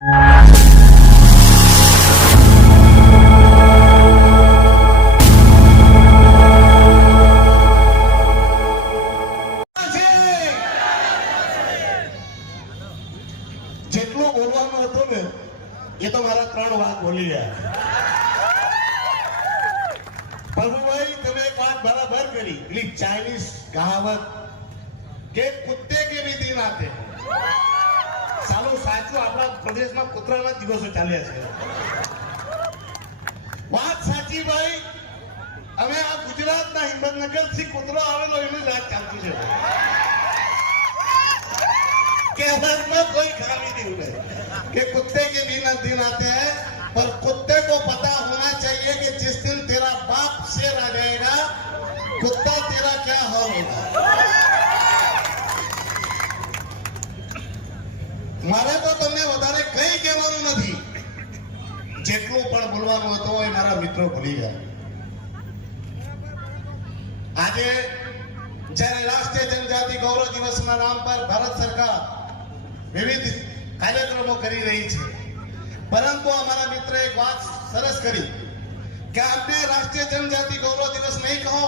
જેટલું બોલવાનું હતું ને એ તો મારા 3 વાત બોલી ગયા. પ્રભુભાઈ તમે એક વાત બરાબર કરી, પેલી ચાઇનીઝ કહાવત કે કુત્તે કે ભી દિન આતે. સાલું સાચું આપણા પ્રદેશમાં કૂતરાના દિવસો ચાલ્યા છે. વાત સાચી ભાઈ. અમે આ ગુજરાતના હિંમતનગર થી કૂતરો આવેલો એની વાત ચાલતી છે. कहवत कोई खामी नहीं है कि कुत्ते के बिना दिन आते हैं, पर कुत्ते को पता होना चाहिए कि जिस दिन तेरा बाप शेर आ जाएगा कुत्ता तेरा क्या हाल होगा. मारे तो તમને વધારે કઈ કહેવાનું નથી. જેટલું પણ બોલવાનું હતું એ મારા મિત્રો ભૂલી ગયા. આજે જ્યારે રાષ્ટ્રીય જનજાતિ ગૌરવ દિવસના નામ પર ભારત સરકાર વિવિધ કાર્યક્રમો કરી રહી છે, પરંતુ અમારા મિત્ર એક વાત સરસ કરી કે આપણે રાષ્ટ્રીય જનજાતિ ગૌરવ દિવસ નહીં કહો,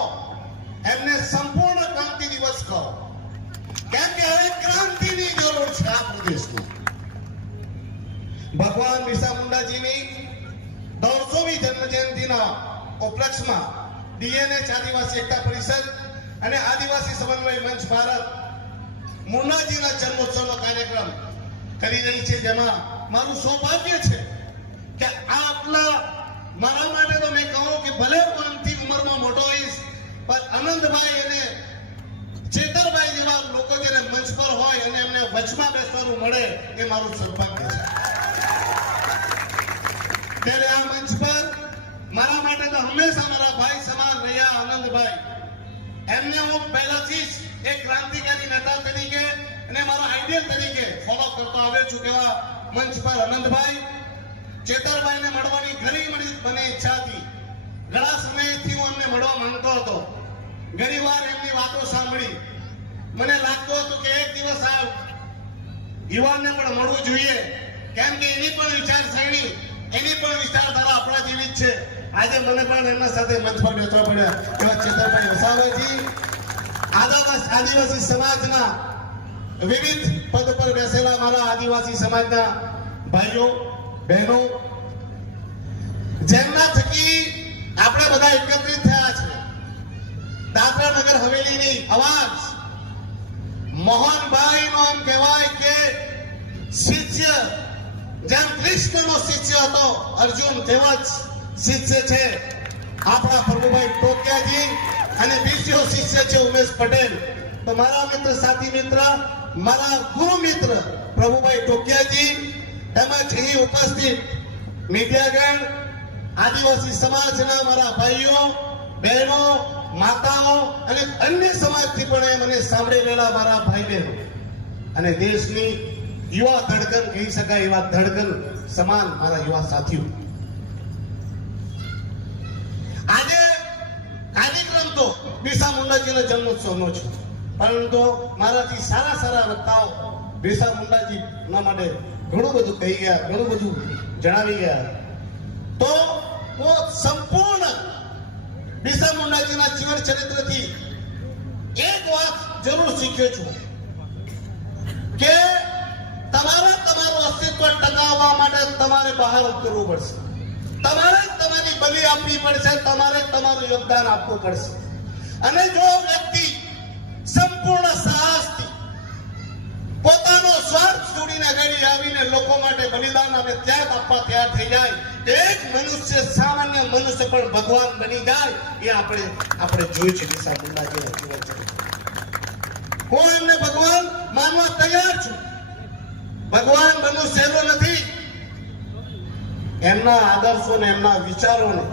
એમને સંપૂર્ણ ક્રાંતિ દિવસ કહો. કેમ કે હવે ક્રાંતિની જરૂર છે આ પ્રદેશમાં. ભગવાન બિરસા મુંડાજીની 150મી જન્મ જયંતિના ઉપલક્ષમાં ડીએનએચ આદિવાસી એકતા પરિષદ અને આદિવાસી સમન્વય મંચ ભારત મુન્નાજીના જન્મોત્સવનો કાર્યક્રમ કરી રહી છે, જેમાં મારું સૌભાગ્ય છે કે આટલા મારા માટે તો મેં કહું કે ભલે હું અંતિમ ઉંમરમાં મોટો હોઈશ, પણ આનંદભાઈ અને ચેતરભાઈ જેવા લોકો જેને મંચ પર હોય અને એમને વચમાં બેસવાનું મળે એ મારું સૌભાગ્ય છે. ત્યારે આ મંચ પર મારા માટે તો હંમેશા મારા ભાઈ સમાન રહ્યા આનંદભાઈ. એમને હું પહેલાથી જ એક ક્રાંતિકારી નેતા તરીકે અને મારા આઈડિયલ તરીકે ફોલો કરતો આવ્યો છું. કેવા મંચ પર આનંદભાઈ, ચેતરભાઈને મળવાની ઘણી મને ઈચ્છા હતી. ઘણા સમયથી હું એમને મળવા માંગતો હતો. ઘણી વાર એમની વાતો સાંભળી મને લાગતું હતું કે એક દિવસ આ યુવાનને પણ મળવું જોઈએ, કેમ કે એની પણ વિચારસરણી, એની પણ વિચારધારા આપણા જેવી જ છે. આજે મને પણ એમના સાથે મંચ પર બેસવા પડ્યા. એવા ચેતરભાઈ વસાવાજી આદિવાસી સમાજના વિવિધ પદ પર બેસેલા મારા આદિવાસી સમાજના ભાઈઓ બહેનો, જેમના થકી આપણે બધા એકત્રિત થયા છે. દાદરા નગર હવેલીની અવાજ મોહનભાઈ નો એમ કહેવાય કે શિષ્ય, જેમ કૃષ્ણનો શિષ્ય હતો અર્જુન, તેવા જ શિષ્ય છે આપણા પ્રભુભાઈ ટોકિયાજી અને બીજો શિષ્ય છે ઉમેશ પટેલ. તો મારા મિત્ર, સાથી મિત્ર, મારા ગુરુ મિત્ર પ્રભુભાઈ ટોકિયાજી, તેમજ અહીં ઉપસ્થિત મીડિયાગણ, આદિવાસી સમાજના મારા ભાઈઓ બહેનો, માતાઓ અને અન્ય સમાજથી પણ મને સાંભળી રહેલા મારા ભાઈ બહેનો અને દેશની યુવા ધડકન કહી શકાય એવા ધડકન સમાન મારા યુવા સાથીઓ, આજે કાર્યક્રમ તો બિરસા મુંડાજીના જન્મોત્સવનો છે, પરંતુ મારાથી સારા સારા વક્તાઓ બિરસા મુંડાજીના માટે ઘણું બધું કહી ગયા, ઘણું બધું જણાવી ગયા. તો હું સંપૂર્ણ બિરસા મુંડાજીના જીવન ચરિત્રથી એક વાત જરૂર શીખ્યો છું કે તમારું અસ્તિત્વ ટકાવવા માટે તમારે બહાર ઉતરવું પડશે. તમારે તમારી બલિ આપવી પડશે, તમારે તમારું યોગદાન આપવું પડશે. અને જો વ્યક્તિ સંપૂર્ણ સાહસથી પોતાનો સ્વાર્થ છોડીને આગળ આવીને લોકો માટે બલિદાન અને ત્યાગ આપવા તૈયાર થઈ જાય, એક મનુષ્ય, સામાન્ય મનુષ્ય પણ ભગવાન બની જાય, એ આપણે જોયું છે બિરસા મુંડાજીના જીવન ચરિત્ર. હું એમને ભગવાન માનવા તૈયાર છું. ભગવાન બનવું સહેલું નથી. એમના આદર્શો ને એમના વિચારોને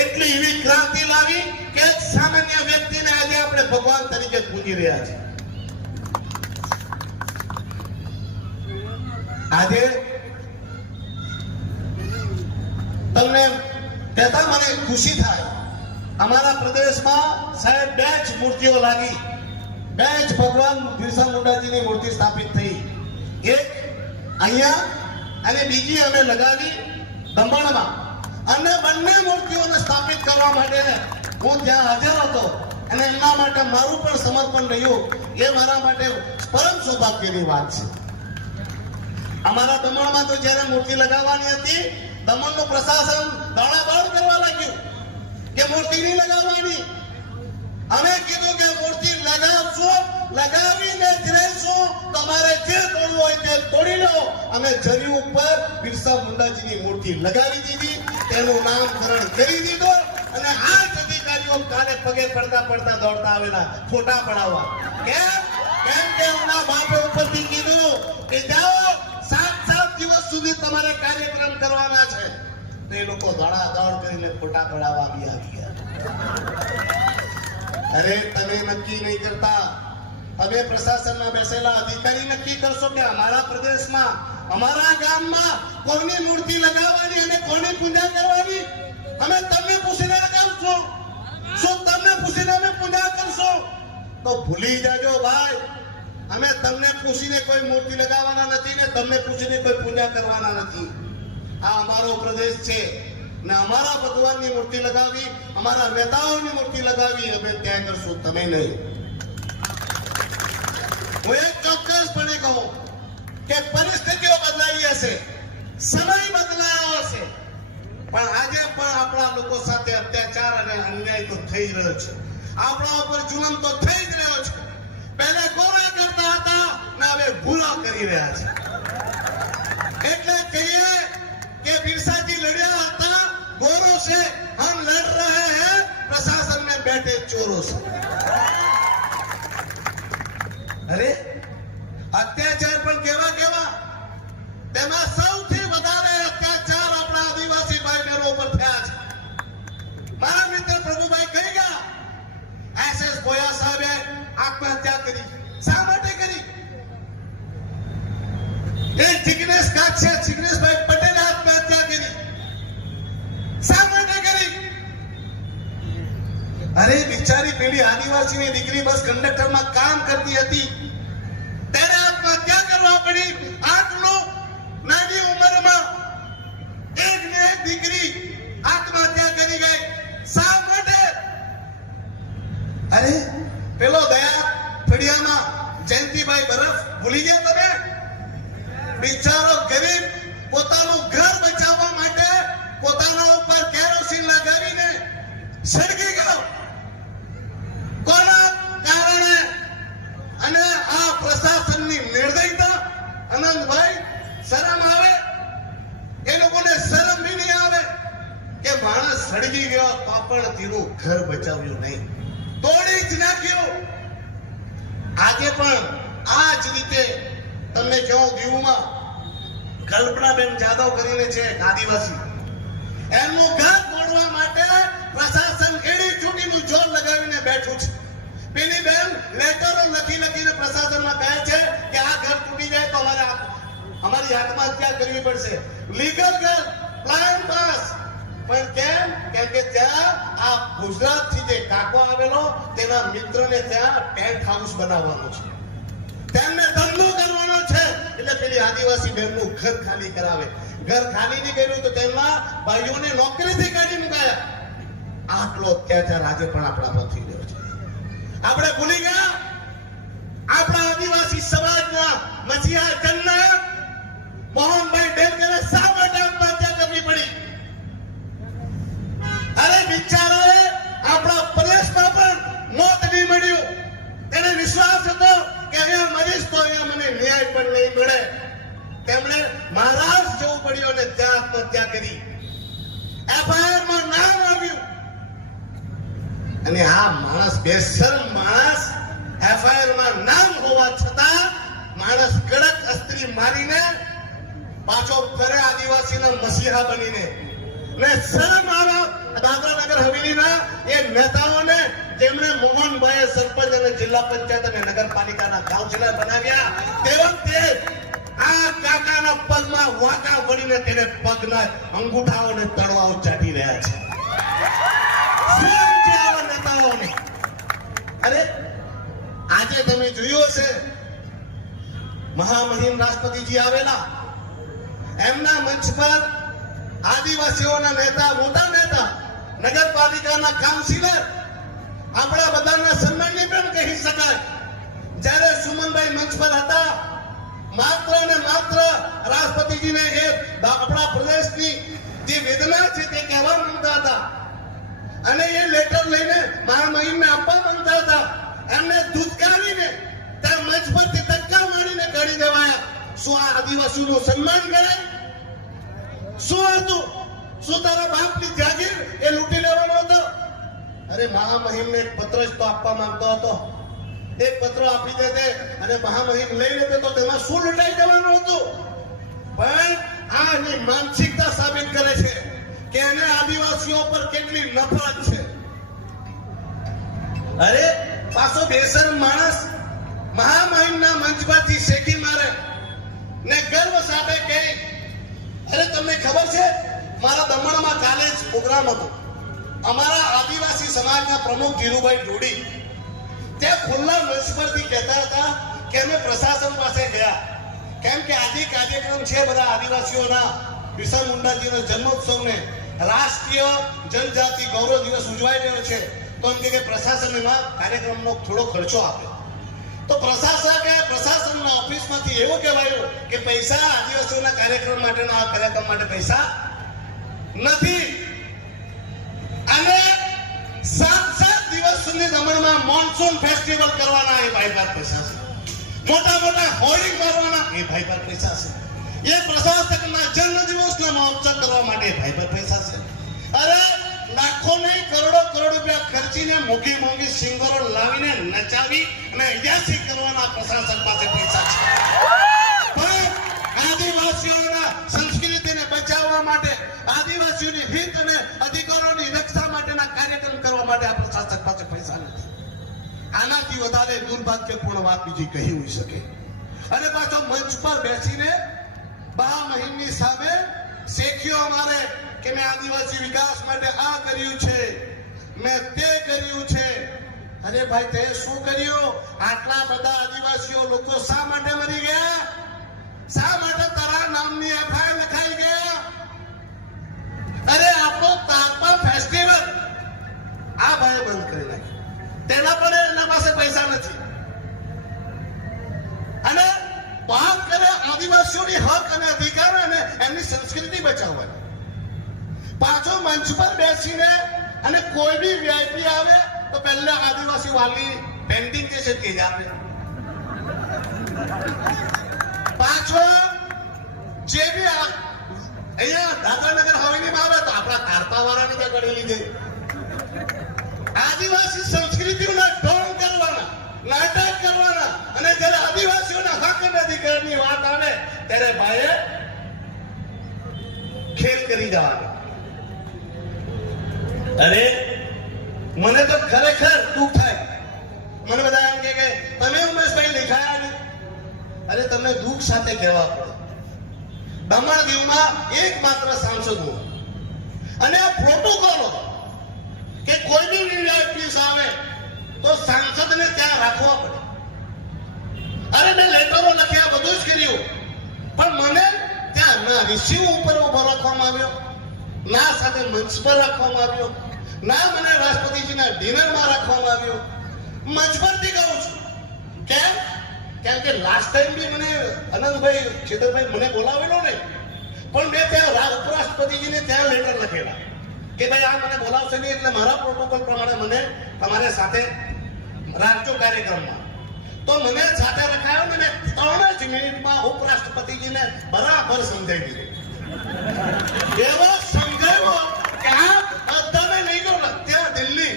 એટલી એવી ક્રાંતિ લાવી કે એક સામાન્ય વ્યક્તિને આજે આપણે ભગવાન તરીકે પૂજી રહ્યા છીએ. આજે તમને કહેતા મને ખુશી થાય, અમારા પ્રદેશમાં સાહેબ 2 જ મૂર્તિઓ લાગી, 2 જ ભગવાન બિરસા મુંડાજીની મૂર્તિ સ્થાપિત થઈ. એક અહીંયા અને બીજી અમે લગાવી દમણમાં, અને બંને મૂર્તિઓને સ્થાપિત કરવા માટે હું ત્યાં હાજર હતો અને એમના માટે મારું પણ સમર્પણ રહ્યું. એ મારા માટે પરમ સૌભાગ્યની વાત છે. અમારા દમણમાં તો જ્યારે મૂર્તિ લગાવવાની હતી, દમણનું પ્રશાસન દોડાદોડ કરવા લાગ્યું કે મૂર્તિ નહીં લગાવવાની. અમે કીધું કે મૂર્તિ લગાવશું, લગાવીને જ રહીશું. તમારે જે તોડવું હોય તે તોડી લો. અમે જરી ઉપર બિરસા મુંડાજીની મૂર્તિ લગાવી દીધી, તેનું નામકરણ કરી દીધું, અને આ જ અધિકારીઓ કાલે પગે પડતા પડતા દોડતા આવેલા ફોટા પડાવવા. કેમ કે એમના બાપે ઉપરથી કીધું કે જાઓ 7 દિવસ સુધી તમારે કાર્યક્રમ કરવાના છે. તો એ લોકો દોડાદોડ કરીને ફોટા પડાવવા આવી ગયા. અરે તમે નક્કી નહીં કરતા, તમે પ્રશાસનમાં બેસેલા અધિકારી નક્કી કરશો કે અમારા પ્રદેશમાં, અમારા ગામમાં કોની મૂર્તિ લગાવવાની અને કોની પૂજા કરવાની. અમે તમને પૂછીને લગાવશું. શું તમને પૂછીને અમે પૂજા કરશું? તો ભૂલી જાજો ભાઈ, અમે તમને પૂછીને કોઈ મૂર્તિ લગાવવાના નથી ને તમને પૂછીને કોઈ પૂજા કરવાના નથી. આ અમારો પ્રદેશ છે ને અમારા ભગવાનની મૂર્તિ લગાવી, અમારા નેતાઓની મૂર્તિ લગાવી અમે ત્યાં કરશું, તમે નહીં. હું એક ચોક્કસપણે કહું કે પરિસ્થિતિઓ બદલાઈ હશે, સમય બદલાયો હશે, પણ આજે પણ આપણા લોકો સાથે અત્યાચાર અને અન્યાય તો થઈ રહ્યો છે. આપણા ઉપર જુલમ તો થઈ જ રહ્યો છે. પહેલા ગોરા કરતા હતા ને હવે ભૂરા કરી રહ્યા છે. એટલે કહીએ કે બિરસાજી લડ્યા હતા, गोरों से हम लड़ रहे हैं, प्रशासन में बैठे चोरों से. अरे અત્યાચાર પણ કેવા કેવા, તેમાં સૌથી વધારે અત્યાચાર આપણા આદિવાસી ભાઈ બહેનો ઉપર થયા છે. મારા મિત્ર પ્રભુભાઈ કહી ગયા, એસએસ બોયા સાહેબે આત્મહત્યા કરી. શા માટે કરી? એ જિગ્નેશ કાછિયા, જિગ્નેશભાઈ પટેલે આત્મહત્યા કરી. શા માટે કરી? અરે બિચારી પેલી આદિવાસીની દીકરી બસ કંડક્ટરમાં કામ કરતી હતી, તેને આત્મહત્યા કરવા પડી. આટલું નાની ઉંમરમાં એક ને એક દીકરી આત્મહત્યા કરી ગઈ. શા માટે? અરે પેલો દયા ફળિયામાં જયંતિભાઈ બરફ ભૂલી ગયા તમે? બિચારો ગરીબ પોતાનું ઘર બચાવવા માટે પોતાના ઉપર કેરોસીન લગાવીને સળગી ગયો. કોના કારણે? અને આ પ્રશાસનની નિર્દયતા. આનંદભાઈ, શરમ આવે? એ લોકોને શરમ બી નહીં આવે કે માણસ સળગી ગયો તો પણ તેનું ઘર બચાવ્યું નહીં, તોડી જ નાખ્યું. આજે પણ આ જ રીતે તમને કહું, દીવમાં કલ્પનાબેન જાદવ કરીને છે એક આદિવાસી, એમનું ઘર તોડવા માટે પ્રશાસન એડી ચૂંટીનું જોર લગાવીને બેઠું છે. પેલી બેન લેટરો લખીને પ્રશાસનમાં કહે છે કે આ ઘર તૂટી જાય તો અમારી આત્મહત્યા કરવી પડશે. લીગલ ઘર, પ્લાન પાસ. પણ કેમ? કેમ કે ત્યાં આ ગુજરાતથી જે કાકો આવેલો તેના મિત્રને ત્યાં ટેન્ટ હાઉસ બનાવવાનો છે, તેમને ધંધો કરવાનો છે. એટલે પેલી આદિવાસી બહેનનું ઘર ખાલી કરાવે. ઘર ખાલી નહીં કર્યું તો તેમના ભાઈઓને નોકરીથી કાઢી મુકાયા. આટલો અત્યાચાર આજે પણ આપણા પર થઈ રહ્યો છે. આપણે ભૂલી ગયા આપણા આદિવાસી સમાજના મસીહા જનનાયક મોહનભાઈ ડેલકરે શા માટે આત્મહત્યા કરવી પડી? અરે બિચારાએ આપણા પ્રદેશમાં પણ મોત નહીં મળ્યું. તેને વિશ્વાસ હતો કે અહીંયા મરીશ તો અહીંયા મને ન્યાય પણ નહીં મળે. તેમણે મહારાષ્ટ્ર જવું પડ્યું અને ત્યાં આત્મહત્યા કરી. એફઆઈઆર માં નામ આવ્યું અને આ માણસ, બેશરમ માણસ, એફઆઈઆર માં નામ હોવા છતાં માણસ કડક અસ્ત્રી મારીને પાછો ફરે આદિવાસીના મસીહા બનીને. ને શરમ આવે દાદરા નગર હવેલીના એ નેતાઓને જેમણે મોહનભાઈ સરપંચ અને જિલ્લા પંચાયત અને નગરપાલિકાના કાઉન્સિલર બનાવ્યા, તે વખતે આ કાકાના પગમાં વાંકા વળીને તેને પગના અંગૂઠાઓને તળવાઓ ચાટી રહ્યા છે. નેતાઓને અરે આજે તમે જોયું હશે, મહામહિમ રાષ્ટ્રપતિજી આવેલા, એમના મંચ પર આદિવાસીઓના નેતા, મોટા નેતા, નગરપાલિકાના કાઉન્સિલર, આપણા બધાના સન્માનની પણ કહી શકાય, જ્યારે સુમનભાઈ મંચ પર હતા, માત્ર ને માત્ર રાષ્ટ્રપતિજીને એ આપણા પ્રદેશની જે વેદના છે તે કહેવા માંગતા હતા અને એ લેટર લઈને મહામહિમને આપવા માંગતા હતા. એમને ધૂતકારીને ત્યાં મંચ પરથી ધક્કા મારીને કાઢી દેવાયા. શું આ આદિવાસીઓનું સન્માન ગણાય? શું હતું? શું તારા બાપની જાગીર એ લૂંટી લેવાનો હતો? અરે મહામહિમને એક પત્ર જ તો આપવા માંગતો હતો. એક પત્ર આપી દેતે અને મહામહિમ લઈ લેતે તો તેમાં શું લૂંટાઈ જવાનું હતું? પણ આની માનસિકતા સાબિત કરે છે કે એને આદિવાસીઓ પર કેટલી નફરત છે. અરે પાછો બેશરમ માણસ મહામહિમના મંચ પરથી શેકી મારે ને ગર્વ સાથે કહે, અરે તમને ખબર છે મારા દમણમાં કાલે જ પ્રોગ્રામ હતો. અમારા આદિવાસી સમાજના પ્રમુખ ધીરુભાઈ ઢોડી ત્યાં ખુલ્લા મંચ પરથી કહેતા હતા કે અમે પ્રશાસન પાસે ગયા, કેમ કે આજે કાર્યક્રમ છે બધા આદિવાસીઓના બિરસા મુંડાજીનો જન્મોત્સવને રાષ્ટ્રીય જનજાતિ ગૌરવ દિવસ ઉજવાઈ રહ્યો છે, તો એમ કે પ્રશાસન એમાં કાર્યક્રમનો થોડો ખર્ચો આપે. તો પ્રશાસનના ઓફિસમાંથી એવું કહેવાયું કે પૈસા આદિવાસીઓના કાર્યક્રમ માટેના આ કાર્યક્રમ માટે પૈસા નથી. અને 7 દિવસ સુધી દમણમાં મોન્સૂન ફેસ્ટિવલ કરવાના એ ભાઈ પાસે પૈસા છે. મોટા મોટા હોર્ડિંગ કરવાના એ ભાઈ પાસે પૈસા છે. એ પ્રશાસકના જન્મદિવસના મહોત્સવ કરવા માટે એ ભાઈ પાસે પૈસા છે. અરે લાખો નહીં કરોડો રૂપિયા ખર્ચીને મોંઘી મોંઘી સિંગરો લાવીને નચાવી અને અયાસી કરવાના પ્રશાસક પાસે પૈસા છે. પણ આદિવાસીઓના સંસ્કૃતિને બચાવવા માટે, આદિવાસીઓની હિત અને અધિકારોની રક્ષા માટેના કાર્યક્રમ કરવા માટે આ પ્રશાસક પાસે પૈસા નથી. આનાથી વધારે દુર્ભાગ્યપૂર્ણ વાત બીજી કહી હોઈ શકે. અને પાછો મંચ પર બેસીને મહામહિમની સામે શેખ્યો અમારે કે મેં આદિવાસી વિકાસ માટે આ કર્યું છે, મેં તે કર્યું છે. અરે ભાઈ તે શું કર્યું? આટલા બધા આદિવાસીઓ લોકો શા માટે મરી ગયા? શા માટે તારા નામની એફઆઈઆર લખાઈ ગયા? અરે આપણો તાપા ફેસ્ટિવલ આ ભાઈ બંધ કરી નાખ્યો. તેના પણ એના પાસે પૈસા નથી. અને વાત કરે આદિવાસીઓની હક અને અધિકાર અને એમની સંસ્કૃતિ બચાવવાની. પાછો મંચ પર બેસીને અને કોઈ બી વીઆઈપી આવે તો પહેલા આદિવાસી વાલી પેન્ટિંગ જે છે તે જ આપે. પાછો જે બી અહીંયા દાદરાનગર હવેલીમાં આવે તો આપણા તારપા વાળાને ત્યાં કરી લીધે. આદિવાસી સંસ્કૃતિઓના ઢોંગ કરવાના, નાટક કરવાના, અને જ્યારે આદિવાસીઓના હક અને અધિકારની વાત આવે ત્યારે ભાઈએ ખેલ કરી જવાનું. અરે મને તો ખરેખર દુઃખ થાય. મને બધા એમ કે તમે ઉમેશભાઈ લખાયા ને, અરે તમને દુઃખ સાથે કહેવા પડે. દમણ દીવમાં એકમાત્ર સાંસદ હું, અને આ પ્રોટોકોલ કે કોઈ બી વીઆઈપી આવે તો સાંસદને ત્યાં રાખવા પડે. અરે મેં લેટરો લખ્યા, બધું જ કર્યું, પણ મને ત્યાં ના રિસીવ ઉપર ઉભો રાખવામાં આવ્યો, ના સાથે મંચ પર રાખવામાં આવ્યો, ના મને રાષ્ટ્રપતિજીના ડિનરમાં રાખવામાં આવ્યો. મંચ પરથી કહું છું. કેમ? કેમ કે લાસ્ટ ટાઈમ બી મને અનંતભાઈ ચેતરભાઈ મને બોલાવેલો નહીં, પણ મેં ત્યાં ઉપરાષ્ટ્રપતિજીને ત્યાં લેટર લખેલા કે ભાઈ આ મને બોલાવશે નહીં એટલે મારા પ્રોટોકોલ પ્રમાણે મને તમારે સાથે રાખજો કાર્યક્રમમાં. તો મને સાથે રખાયો ને મેં 3 જ મિનિટમાં ઉપરાષ્ટ્રપતિજીને બરાબર સમજાવી દીધું. એવો સમજાવ્યો કે આ બધાને લઈ ગયો ત્યાં દિલ્હી.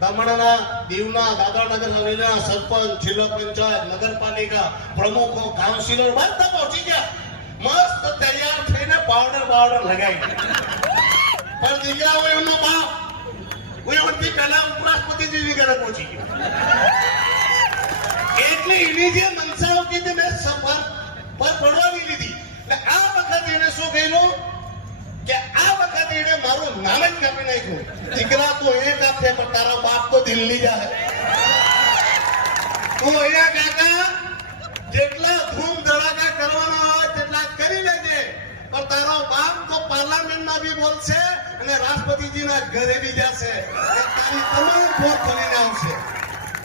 દમણના, દીવના, દાદરાનગર હવેલીના સરપંચ, જિલ્લા પંચાયત, નગરપાલિકા પ્રમુખો, કાઉન્સિલર બધા પહોંચી ગયા. મસ્ત તૈયાર થઈને પાવડર લગાવી. પણ દીકરા હોય એમનો બાપ ઉયવણથી પહેલા ઉપરાષ્ટ્રપતિજીની ઘરે પહોંચી ગયો. એટલે એની જે મનસાઓ કીધી મેં સફર પર પડવાની લીધી. એટલે આ વખતે એને શું કહ્યું કે આ વખતે એને મારું નામ જ કાપી નાખ્યું. દીકરા તું અહીંયા કાપશે પણ તારો બાપ તો દિલ્હી જાય. તું અહીંયા કાકા જેટલા ધૂમ ધડાકા કરવાના હોય તેટલા કરી લેજે, બી બોલશે અને રાષ્ટ્રપતિજીના ઘરે બી જશે અને તારી તમામ પોત ખોલીને આવશે.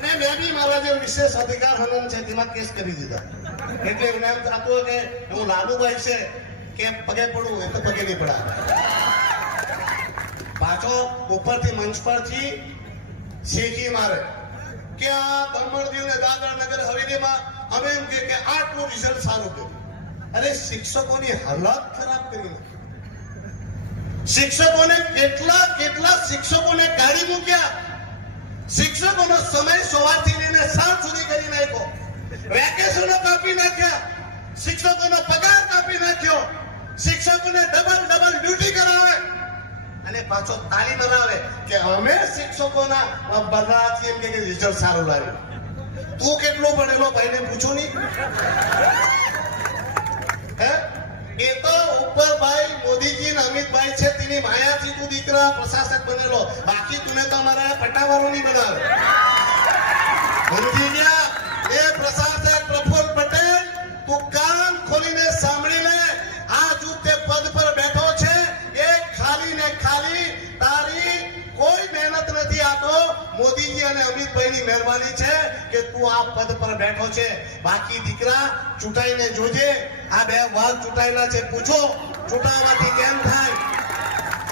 ને મેં બી મારા જે વિશેષ અધિકાર હનન છે તેમાં કેસ કરી દીધા. એટલે મને એમ થતું કે હું લાલુભાઈ છે કે પગે પડું એ તો પગે નહીં પડા. પાછો ઉપરથી મંચ પરથી શેકી મારે કે આ દમણદીવ ને દાદરા નગર હવેલીમાં અમે એમ કે આટલું રિઝલ્ટ સારું કર્યું. અરે શિક્ષકોની હાલત ખરાબ કરી નાખી. શિક્ષકોને કેટલા શિક્ષકોને કાઢી મૂક્યા. શિક્ષકોનો સમય સવારથી લઈને સાંજ સુધી કરી નાખ્યો. વેકેશનો કાપી નાખ્યા. શિક્ષકોનો પગાર કાપી નાખ્યો. શિક્ષકોને ડબલ ડ્યુટી કરાવે અને પાછો તાલી બનાવે કે અમે શિક્ષકોના બદલાથી એમ કે રિઝલ્ટ સારું લાવ્યું. તું કેટલો ભણેલો ભાઈને પૂછો નહીં. એ તો ઉપર ભાઈ મોદીજી ને અમિતભાઈ છે તેની માયાથી તું દીકરા પ્રશાસક બનેલો. બાકી તુને તો અમારા પટાવાળો નહીં બનાવે. સમજી ગયા? એ પ્રશાસક પ્રફુલ્લ પટેલ તું કાન ખોલીને સાંભળી લે. આ જો તે પદ પર બેઠો છે એ ખાલી ને ખાલી તારી કોઈ મહેનત નથી. આ તો મોદીજી અને અમિતભાઈની મહેરબાની છે કે તું આ પદ પર બેઠો છે. બાકી દીકરા ચૂંટાઈને જોજે. આ બે વાર ચૂંટાયેલા છે. પૂછો ચૂંટાવાથી કેમ થાય.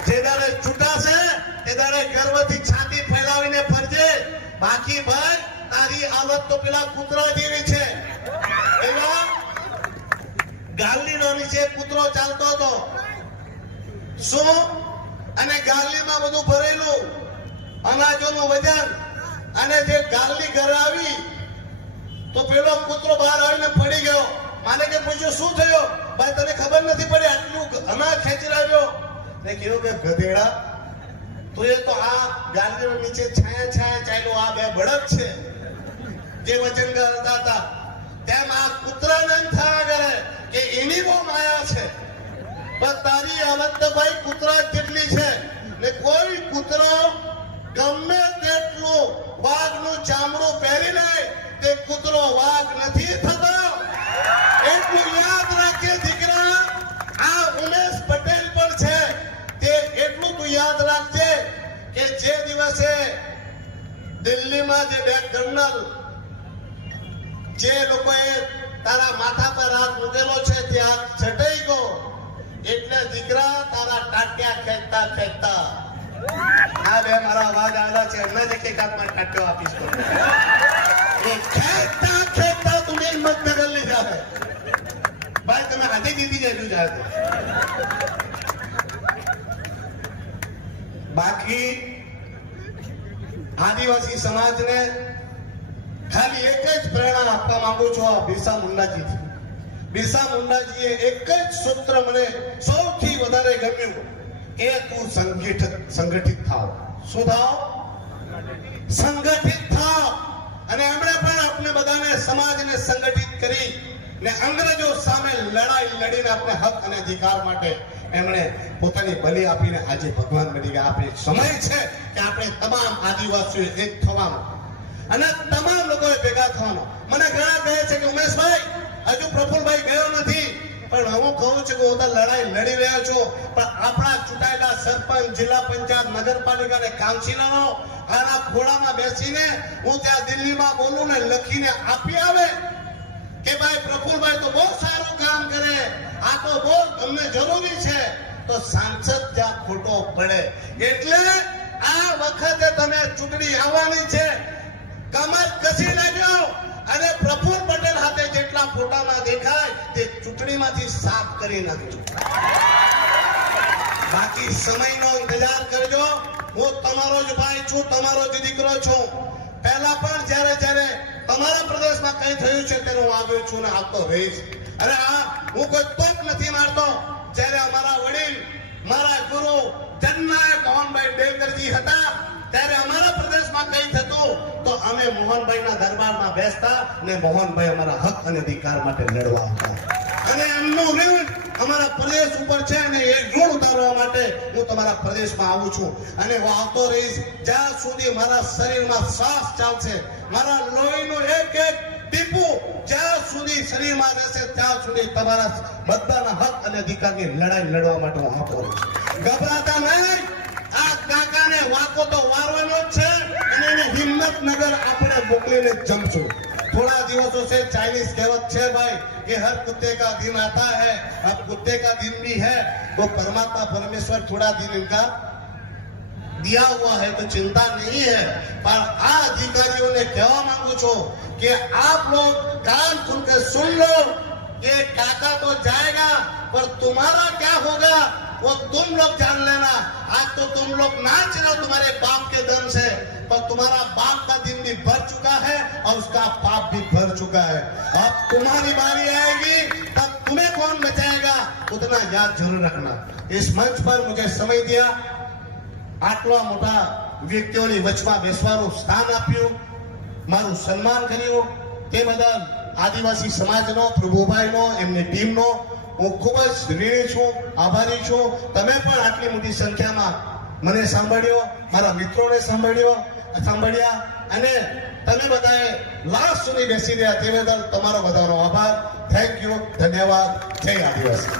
જે દાડે ચૂંટાશે તે દાડે ગર્વથી છાતી ફેલાવીને ફરજે. બાકી ભાઈ તારી હાલત તો પેલા કૂતરા જેવી છે. એવા ગાલીનો નીચે કૂતરો ચાલતો હતો. શું? અને ગાલીમાં બધું ભરેલું અનાજોનું વજન. અને જે ગાલી ઘરે આવી તો પેલો કૂતરો બહાર આવીને પડી ગયો. માને કે પૂછ્યું શું થયો? ભાઈ તને ખબર નથી પડી આટલું અનાજ ખેંચી લાવ્યો. ને કીધું કે ગધેડા તો એ તો આ ગાલીઓ નીચે છાયા ચાલ્યો. આ બે બળદ છે જે વજન કરતા હતા. તેમ આ કૂતરાને એમ થયા કરે કે એની બહુ માયા છે. પણ તારી હાલત તો ભાઈ કૂતરા જેટલી છે. ને કોઈ કૂતરો ગમે તેટલું વાઘનું ચામડું પહેરી લે તે કૂતરો વાઘ નથી થતો. એટલું યાદ રાખજે દીકરા. આ ઉમેશ પટેલ પણ છે તે એટલું તું યાદ રાખજે કે જે દિવસે દિલ્હીમાં જે બે કર્નલ જે લોકોએ તારા માથા પર હાથ મૂકેલો છે ત્યાં છટાઈ ગયો. એટલે દીકરા તારા ટાટિયા ખેંચતા આ બે મારા અવાજ આવ્યા છે. એમને જ એક હાથમાં ટાટ્યો આપીશ. ખેંચતા તું હિંમત નગર લઈ જાવે. ભાઈ તમે હાથી જીતી જઈશું જાય. બાકી આદિવાસી સમાજને ખાલી એક જ પ્રેરણા આપવા માંગુ છું બિરસા મુંડાજીથી. બિરસા મુંડાજીએ એક જ સૂત્ર મને સૌથી વધારે ગમ્યું કે તું સંગઠિત થાવ. શું થાવ? સંગઠિત થાવ. અને એમણે પણ આપણે બધાને સમાજને સંગઠિત કરી ને અંગ્રેજો સામે લડાઈ લડીને આપણે હક અને અધિકાર માટે એમણે પોતાની બલિ આપીને આજે ભગવાન બની ગયા. આપણે સમય છે કે આપણે તમામ આદિવાસીઓ એક થવાનું અને તમામ લોકોએ ભેગા થવાનું. મને ઘણા કહે છે કે ઉમેશભાઈ હજુ પ્રફુલભાઈ ગયો નથી. પણ હું કહું છું કે હું તો લડાઈ લડી રહ્યા છું. પણ આપણા ચૂંટાયેલા સરપંચ, જિલ્લા પંચાયત, નગરપાલિકા અને કાઉન્સિલરો આના ખોળામાં બેસીને હું ત્યાં દિલ્હીમાં બોલું ને લખીને આપી આવે કે ભાઈ પ્રફુલભાઈ તો બહુ સારું કામ કરે. આ તો બહુ અમને જરૂરી છે. તો સાંસદ ત્યાં ખોટો પડે. એટલે આ વખતે તમે ચૂંટણી આવવાની છે. કમર કસી લેજો અને પ્રફુલ્લ પટેલ હાથે જેટલા ફોટામાં દેખાય તે ચૂંટણીમાંથી સાફ કરી નાખજો. બાકી સમયનો ઇંતજાર કરજો. હું તમારો જ ભાઈ છું, તમારો જ દીકરો છું. પહેલા પણ જ્યારે તમારા પ્રદેશમાં કઈ થયું છે તેનો હું આવ્યો છું ને આવતો રહીશ. અરે આ હું કોઈ તોપ નથી મારતો. જ્યારે અમારા વડીલ, મારા ગુરુ જનનાયક મોહનભાઈ ડેલકરજી હતા ત્યારે અમારા પ્રદેશમાં કઈ થતું તો અમે મોહનભાઈના દરબારમાં બેસતા ને મોહનભાઈ અમારા હક અને અધિકાર માટે લડવા હતા. અને એમનું ઋણ અમારા પ્રદેશ ઉપર છે અને એ ઋણ ઉતારવા માટે હું તમારા પ્રદેશમાં આવું છું અને હું આવતો રહીશ જ્યાં સુધી મારા શરીરમાં શ્વાસ ચાલશે. મારા લોહીનું એક ટીપું જ્યાં સુધી શરીરમાં રહેશે ત્યાં સુધી તમારા બધાના હક અને અધિકારની લડાઈ લડવા માટે હું આવતો રહીશ. ગભરાતા નહીં. આ કાકાને વાકો તો વારવાનો જ છે અને એને હિંમતનગર આપણે મોકલીને જમશું. थोड़ा दिवसों से चाइनीज कहावत है भाई कि हर कुत्ते का दिन आता है, अब कुत्ते का दिन भी है तो परमात्मा परमेश्वर थोड़ा दिन इनका दिया हुआ है तो चिंता नहीं है. पर आ अधिकारियों ने कहवा मांगू छो कि आप लोग कान खुलकर सुन लो कि काका तो जाएगा पर तुम्हारा क्या होगा वो तुम लोग जान लेना. आज तो तुम लोग नाच रहे हो तुम्हारे बाप के दम से, पर तुम्हारा बाप का दिन भी भर चुका है और उसका पाप भी भर चुका है. अब तुम्हारी बारी आएगी तब तुम्हें कौन बचाएगा उतना याद जरूर रखना. इस मंच पर मुझे समय दिया, આટલા મોટા વ્યક્તિઓની વચમાં બેસવાનું સ્થાન આપ્યું, મારું સન્માન કર્યું, તે બદલ આદિવાસી સમાજનો, પ્રભુભાઈનો, એમની ટીમનો હું ખૂબ જ ઋણી છું, આભારી છું. તમે પણ આટલી મોટી સંખ્યામાં મને સાંભળ્યો, મારા મિત્રોને સાંભળ્યા અને તમે બધાએ લાસ્ટ સુધી બેસી રહ્યા તે બદલ તમારો બધાનો આભાર. થેન્ક યુ, ધન્યવાદ. જય આદિવાસી.